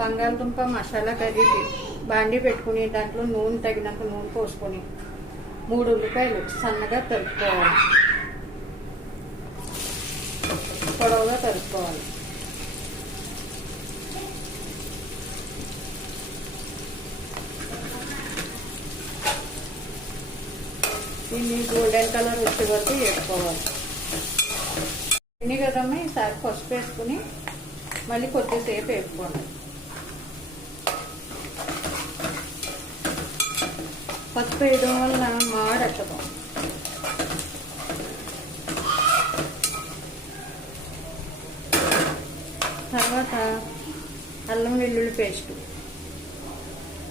బంగాళదుంప మసాలా కర్రీకి బాండీ పెట్టుకుని దాంట్లో నూనె తగినంత నూనె పోసుకొని 3 ఉల్లిపాయలు సన్నగా తరుపుకోవాలి, పొడవుగా తరుపుకోవాలి. దీన్ని గోల్డెన్ కలర్ వచ్చే వరకు వేసుకోవాలి. ఇన్ని కదమ్మా, ఈసారి పసుపు వేసుకుని మళ్ళీ కొద్దిసేపు వేసుకోండి. పసుపు వేయడం వల్ల మాడట్టదు. తర్వాత అల్లం వెల్లుల్లి పేస్ట్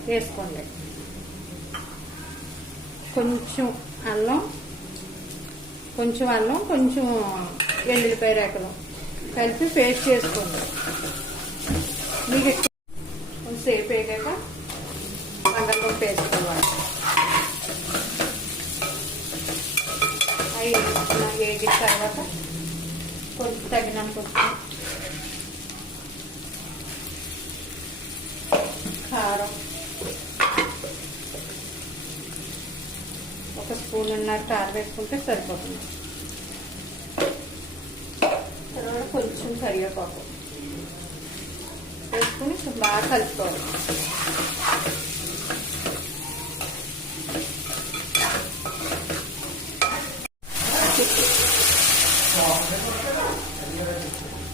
వేసుకోండి. కొంచెం అల్లం, కొంచెం వెల్లుల్లిపాయ రేకలు కలిపి పేస్ట్ చేసుకోండి. మీకు కొంచెంసేపు వేగాక బంగాళదుంప వేసుకోవాలి. అవి వేగిన తర్వాత కొంచెం తగినంత కారం, 1 స్పూన్ కారం వేసుకుంటే సరిపోతుంది. తర్వాత కొంచెం కరివేపాకు వేసుకుని బాగా కలుపుకోవాలి.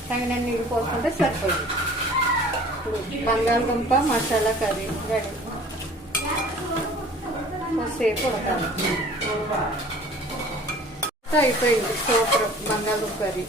తగిన నీళ్ళు పోసుకుంటే సరిపోతుంది. ఇప్పుడు బంగాళదుంప మసాలా కర్రీ రెడీ. కొద్దిసేపు ఉడకాలి. అయిపోయింది సూపర్ బంగాళదుంప కర్రీ.